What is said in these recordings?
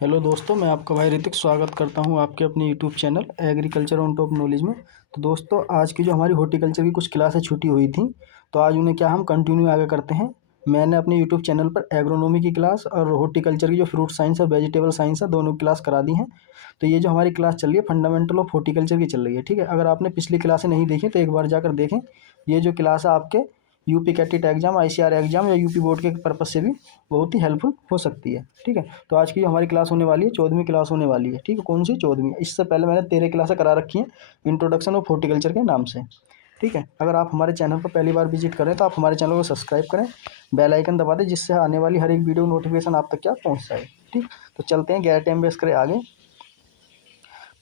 Hello दोस्तों, मैं आपका भाई ऋतिक स्वागत करता हूं आपके अपने YouTube channel agriculture on top knowledge में। तो दोस्तों, आज की जो हमारी हॉर्टिकल्चर की कुछ क्लासें छूटी हुई थी, तो आज उन्हें क्या हम कंटिन्यू आगे करते हैं। मैंने अपने यूट्यूब चैनल पर एग्रोनॉमी की क्लास और हॉर्टिकल्चर की जो फ्रूट साइंस और वेजिटेबल साइंस है, दोनों क्लास करा दी हैं। तो ये जो हमारी क्लास चल रही है फंडामेंटल ऑफ हॉर्टिकल्चर की चल रही है, ठीक है। अगर आपने पिछली क्लासें नहीं देखी तो एक बार जाकर देखें। ये जो क्लास है आपके UP CATET exam, ICR exam या यूपी बोर्ड के पर्पज से भी बहुत ही हेल्पफुल हो सकती है, ठीक है। तो आज की जो हमारी क्लास होने वाली है 14वीं क्लास होने वाली है, ठीक है। कौन सी 14वीं? इससे पहले मैंने 13 क्लासें करा रखी हैं इंट्रोडक्शन ऑफ हॉर्टिकल्चर के नाम से, ठीक है। अगर आप हमारे चैनल पर पहली बार विजिट करें तो आप हमारे चैनल को सब्सक्राइब करें, बेल आइकन दबा दें, जिससे आने वाली हर एक वीडियो नोटिफिकेशन आप तक क्या पहुँच जाए, ठीक। तो चलते हैं गैर टाइम वेस्ट करें आगे।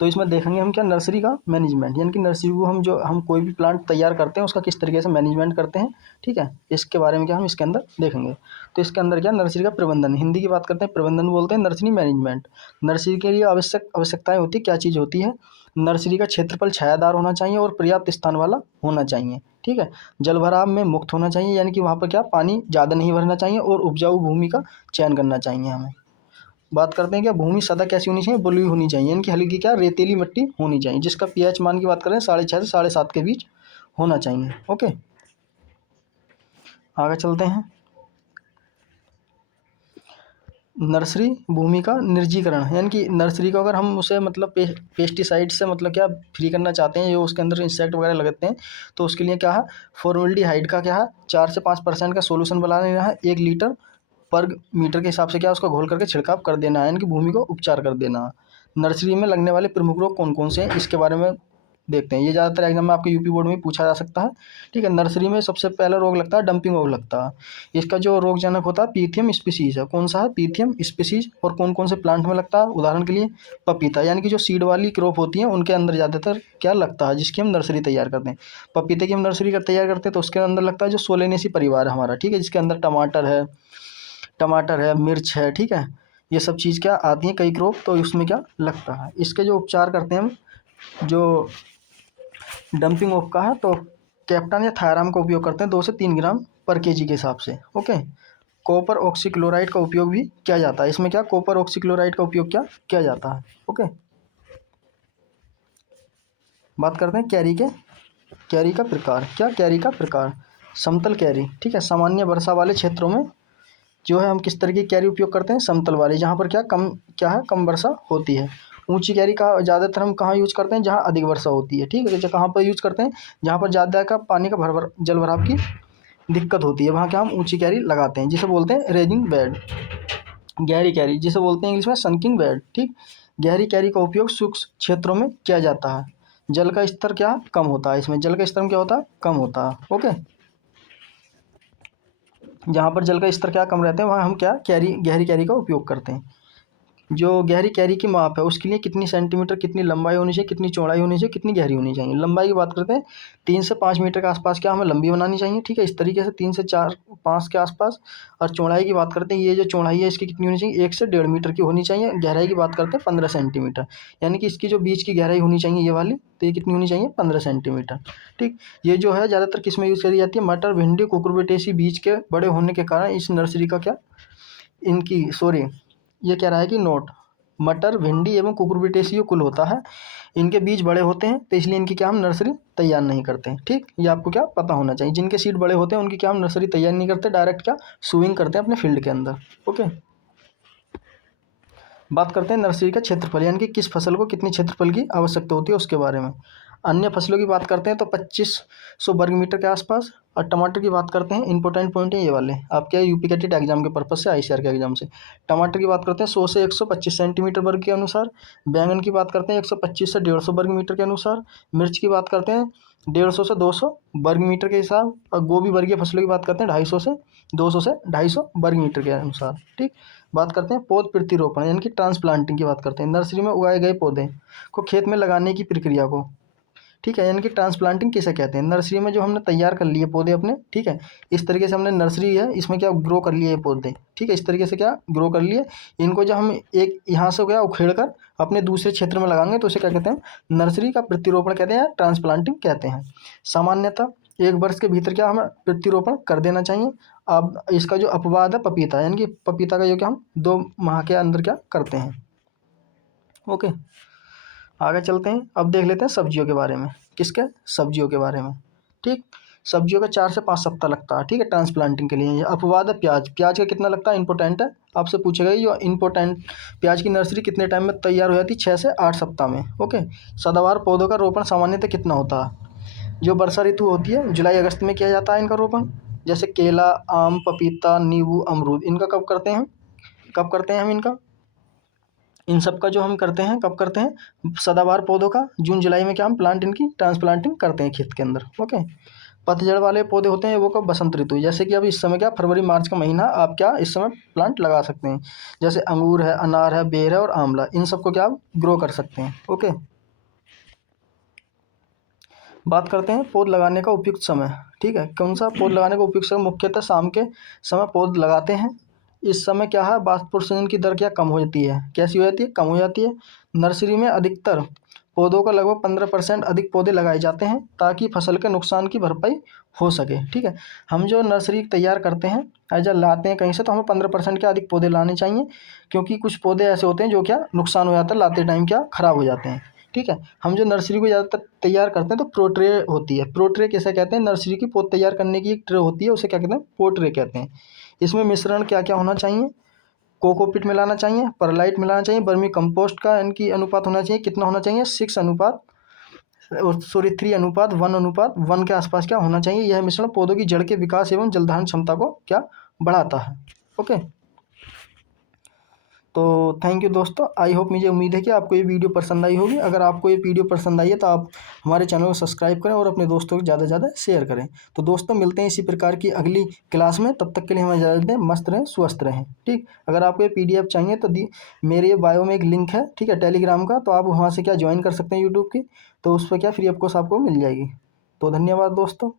तो इसमें देखेंगे हम क्या, नर्सरी का मैनेजमेंट, यानी कि नर्सरी को हम कोई भी प्लांट तैयार करते हैं उसका किस तरीके से मैनेजमेंट करते हैं, ठीक है। इसके बारे में क्या हम इसके अंदर देखेंगे। तो इसके अंदर क्या, नर्सरी का प्रबंधन, हिंदी की बात करते हैं प्रबंधन बोलते हैं, नर्सरी मैनेजमेंट। नर्सरी के लिए आवश्यकताएं होती क्या चीज़ होती है। नर्सरी का क्षेत्रफल छायादार होना चाहिए और पर्याप्त स्थान वाला होना चाहिए, ठीक है। जलभराव में मुक्त होना चाहिए, यानी कि वहाँ पर क्या पानी ज़्यादा नहीं भरना चाहिए, और उपजाऊ भूमि का चयन करना चाहिए हमें। बात करते हैं क्या, भूमि सदा कैसी होनी चाहिए, बलुई होनी चाहिए, यानी कि हल्की क्या रेतीली मिट्टी होनी चाहिए, जिसका पीएच मान की बात करें 6.5 से 7.5 के बीच होना चाहिए। ओके, आगे चलते हैं। नर्सरी भूमि का निर्जीकरण, यानी कि नर्सरी को अगर हम उसे मतलब पेस्टिसाइड से मतलब क्या फ्री करना चाहते हैं, जो उसके अंदर इंसेक्ट वगैरह लगते हैं, तो उसके लिए क्या है, फॉर्मेल्डिहाइड का क्या है 4 से 5% का सोल्यूशन बना लेना है 1 लीटर पर मीटर के हिसाब से, क्या उसका घोल करके छिड़काव कर देना है, यानी कि भूमि को उपचार कर देना। नर्सरी में लगने वाले प्रमुख रोग कौन कौन से हैं, इसके बारे में देखते हैं। ये ज़्यादातर एग्जाम में आपके यूपी बोर्ड में पूछा जा सकता है, ठीक है। नर्सरी में सबसे पहला रोग लगता है डंपिंग रोग लगता है। इसका जो रोगजनक होता है पीथियम स्पीसीज है। कौन सा है? Pythium species. और कौन कौन से प्लांट में लगता है? उदाहरण के लिए पपीता, यानी कि जो सीड वाली क्रॉप होती है उनके अंदर ज़्यादातर क्या लगता है, जिसकी हम नर्सरी तैयार करते हैं। पपीते की हम नर्सरी तैयार करते हैं तो उसके अंदर लगता है जो सोलेनेसी परिवार है हमारा, ठीक है, जिसके अंदर टमाटर है, मिर्च है, ठीक है। ये सब चीज़ क्या आती हैं, कई क्रॉप, तो उसमें क्या लगता है। इसके जो उपचार करते हैं हम, जो डंपिंग ऑफ का है, तो कैप्टन या थायराम का उपयोग करते हैं 2 से 3 ग्राम पर केजी के हिसाब से। ओके, कॉपर ऑक्सीक्लोराइड का उपयोग भी किया जाता है। इसमें क्या, कॉपर ऑक्सीक्लोराइड का उपयोग क्या किया जाता है। ओके, बात करते हैं कैरी का प्रकार। क्या कैरी का प्रकार? समतल कैरी, ठीक है। सामान्य वर्षा वाले क्षेत्रों में जो है हम किस तरह की कैरी उपयोग करते हैं, समतल वाली, जहाँ पर कम वर्षा होती है। ऊंची कैरी का ज़्यादातर हम कहाँ यूज करते हैं, जहाँ अधिक वर्षा होती है, ठीक है। तो कहाँ पर यूज करते हैं, जहाँ पर ज़्यादा का पानी का जल भराव की दिक्कत होती है, वहाँ क्या हम ऊंची कैरी लगाते हैं, जिसे बोलते हैं रेजिंग बेड। गहरी कैरी जिसे बोलते हैं इंग्लिश में सनकिंग बेड, ठीक। गहरी कैरी का उपयोग सूक्ष्म क्षेत्रों में किया जाता है। जल का स्तर क्या कम होता है, इसमें जल का स्तर क्या होता है, कम होता है। ओके, जहाँ पर जल का स्तर क्या कम रहते हैं वहाँ हम क्या गहरी कैरी का उपयोग करते हैं। जो गहरी कैरी की माप है उसके लिए कितनी सेंटीमीटर, कितनी लंबाई होनी चाहिए, कितनी चौड़ाई होनी चाहिए, कितनी गहरी होनी चाहिए। लंबाई की बात करते हैं 3 से 5 मीटर के आसपास क्या हमें लंबी बनानी चाहिए, ठीक है, इस तरीके से 3 से 4-5 के आसपास। और चौड़ाई की बात करते हैं, ये जो चौड़ाई है इसकी कितनी होनी चाहिए, 1 से 1.5 मीटर की होनी चाहिए। गहराई की बात करते हैं 15 सेंटीमीटर, यानी कि इसकी जो बीच की गहराई होनी चाहिए ये वाली, तो ये कितनी होनी चाहिए, 15 सेंटीमीटर, ठीक। ये जो है ज़्यादातर किस में यूज़ करी जाती है, मटर, भिंडी, कुकुरबिटेसी बीज के बड़े होने के कारण इस नर्सरी का क्या, इनकी सॉरी, ये कह रहा है कि नोट, मटर, भिंडी एवं कुकुरबिटेसी जो कुल होता है, इनके बीज बड़े होते हैं, तो इसलिए इनकी क्या हम नर्सरी तैयार नहीं करते हैं, ठीक। ये आपको क्या पता होना चाहिए। जिनके सीड बड़े होते हैं उनकी क्या हम नर्सरी तैयार नहीं करते, डायरेक्ट क्या सुइंग करते हैं अपने फील्ड के अंदर। ओके, बात करते हैं नर्सरी का क्षेत्रफल, यानी कि किस फसल को कितनी क्षेत्रफल की आवश्यकता होती है उसके बारे में। अन्य फसलों की बात करते हैं तो 2500 वर्ग मीटर के आसपास। और टमाटर की बात करते हैं, इंपॉर्टेंट पॉइंट है ये वाले आपके यूपी के टेट एग्जाम के पर्पज से, आईसीआर के एग्जाम से। टमाटर की बात करते हैं 100 से 125 सेंटीमीटर वर्ग के अनुसार। बैंगन की बात करते हैं 125 से 150 वर्ग मीटर के अनुसार। मिर्च की बात करते हैं 150 से 200 वर्ग मीटर के हिसाब। और गोभी वर्गीय फसलों की बात करते हैं 250 से 250 वर्ग मीटर के अनुसार, ठीक। बात करते हैं पौध प्रतिरोपण, यानी कि ट्रांसप्लांटिंग की बात करते हैं, नर्सरी में उगाए गए पौधे को खेत में लगाने की प्रक्रिया को, ठीक है, यानी कि ट्रांसप्लांटिंग किसे कहते हैं। नर्सरी में जो हमने तैयार कर लिए पौधे अपने, ठीक है, इस तरीके से हमने नर्सरी है इसमें क्या ग्रो कर लिए ये पौधे, ठीक है, इस तरीके से क्या ग्रो कर लिए। इनको जब हम एक यहाँ से क्या उखेड़ कर अपने दूसरे क्षेत्र में लगाएंगे तो उसे क्या कहते हैं, नर्सरी का प्रतिरोपण कहते हैं, ट्रांसप्लांटिंग कहते हैं। सामान्यतः 1 वर्ष के भीतर क्या हमें प्रतिरोपण कर देना चाहिए। अब इसका जो अपवाद है पपीता, यानी कि पपीता का जो क्या हम 2 माह के अंदर क्या करते हैं। ओके, आगे चलते हैं। अब देख लेते हैं सब्जियों के बारे में। किसके? सब्जियों के बारे में। ठीक, सब्जियों का 4 से 5 सप्ताह लगता है। ठीक है, ट्रांसप्लांटिंग के लिए। ये अपवाद है प्याज। प्याज का कितना लगता है? इंपॉर्टेंट है, आपसे पूछेगा ये इंपॉर्टेंट। प्याज की नर्सरी कितने टाइम में तैयार हो जाती है? 6 से 8 सप्ताह में। ओके, सदाबहार पौधों का रोपण सामान्यतः कितना होता है? जो वर्षा ऋतु होती है जुलाई अगस्त में किया जाता है इनका रोपण। जैसे केला, आम, पपीता, नींबू, अमरूद, इनका कब करते हैं? कब करते हैं हम इनका? इन सब का जो हम करते हैं कब करते हैं? सदाबहार पौधों का जून जुलाई में क्या हम प्लांट इनकी ट्रांसप्लांटिंग करते हैं खेत के अंदर। ओके, पतझड़ वाले पौधे होते हैं वो कब? बसंत ऋतु। जैसे कि अब इस समय क्या फरवरी मार्च का महीना, आप क्या इस समय प्लांट लगा सकते हैं। जैसे अंगूर है, अनार है, बेर है और आंवला, इन सबको क्या आप ग्रो कर सकते हैं। ओके, बात करते हैं पौध लगाने का उपयुक्त समय। ठीक है, कौन सा पौध लगाने का उपयुक्त समय? मुख्यतः शाम के समय पौध लगाते हैं। इस समय क्या है, वाष्पोत्सर्जन की दर क्या कम हो जाती है? कैसी हो जाती है? कम हो जाती है। नर्सरी में अधिकतर पौधों का लगभग 15% अधिक पौधे लगाए जाते हैं ताकि फसल के नुकसान की भरपाई हो सके। ठीक है, हम जो नर्सरी तैयार करते हैं जब लाते हैं कहीं से, तो हमें 15% के अधिक पौधे लाने चाहिए, क्योंकि कुछ पौधे ऐसे होते हैं जो क्या नुकसान हो जाता है, लाते टाइम क्या खराब हो जाते हैं। ठीक है, हम जो नर्सरी को ज़्यादातर तैयार करते हैं तो प्रोट्रे होती है। प्रोट्रे कैसे कहते हैं? नर्सरी की पौध तैयार करने की एक ट्रे होती है, उसे क्या कहते हैं? पोट्रे कहते हैं। इसमें मिश्रण क्या क्या होना चाहिए? कोकोपीट मिलाना चाहिए, परलाइट मिलाना चाहिए, वर्मी कंपोस्ट का इनकी अनुपात होना चाहिए। कितना होना चाहिए? 3:1 के आसपास क्या होना चाहिए। यह मिश्रण पौधों की जड़ के विकास एवं जलधारण क्षमता को क्या बढ़ाता है। ओके, तो थैंक यू दोस्तों। आई होप, मुझे उम्मीद है कि आपको ये वीडियो पसंद आई होगी। अगर आपको ये वीडियो पसंद आई है तो आप हमारे चैनल को सब्सक्राइब करें और अपने दोस्तों को ज़्यादा से ज़्यादा शेयर करें। तो दोस्तों मिलते हैं इसी प्रकार की अगली क्लास में। तब तक के लिए हमें इजाज़त दें। मस्त रहें, स्वस्थ रहें। ठीक, अगर आपको ये PDF चाहिए तो मेरे ये बायो में एक लिंक है, ठीक है, टेलीग्राम का, तो आप वहाँ से क्या ज्वाइन कर सकते हैं यूट्यूब की। तो उस पर क्या फ्री ऑफ कॉस्ट आपको मिल जाएगी। तो धन्यवाद दोस्तों।